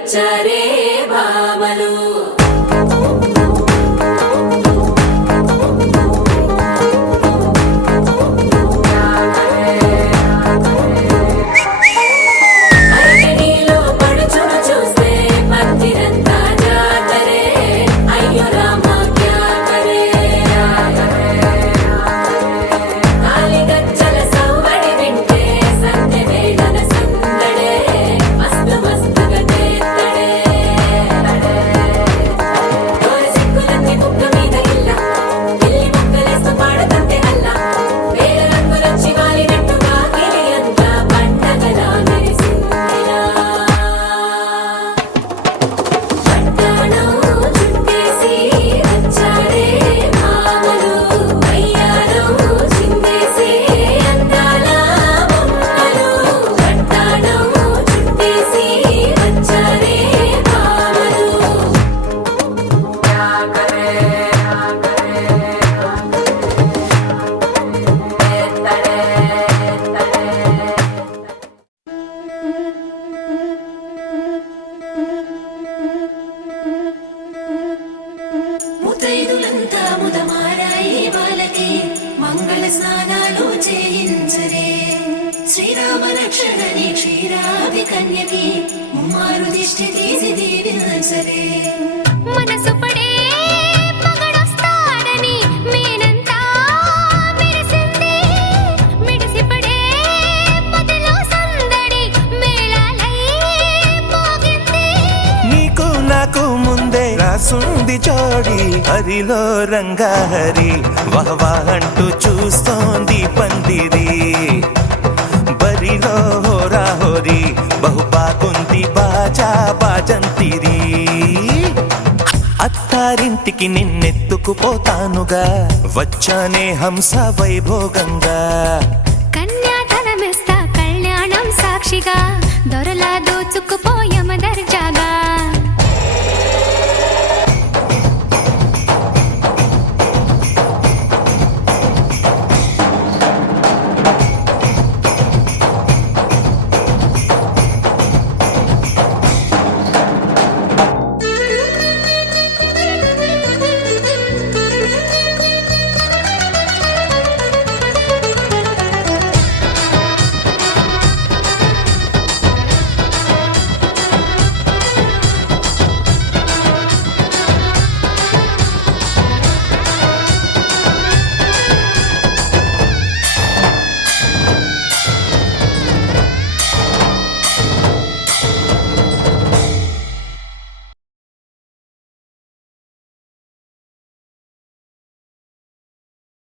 వచ్చారే భామలు ముతైదులంతా ముదమారాయి వాళ్ళకి మంగళ స్నానాలు చేయించరే శ్రీరామ రక్షణని క్షీరాది కన్యకి ముమ్మారు దిష్టి తీసి దీవించరే మనసు పడే మగడొస్తాడని మేనంతా మెరిసింది మిడిసి పడే పదిలో సందడి మేళాలై మోగింది నీకు నాకు ముందే రాసుంది జోడి హరిలో రంగాహరి వహవా అంటూ చూస్తోంది పందిరి బరిలో హోరా హోరి బహు బాగుంది బాజా బాజంతిరి అత్తారింటికి నిన్నెత్తుకుపోతానుగా వచ్చానే హంస వైభోగంగా కన్యాధనమిస్తా కళ్యాణం సాక్షిగా దొరలా దోచుకుపోయమ దర్గా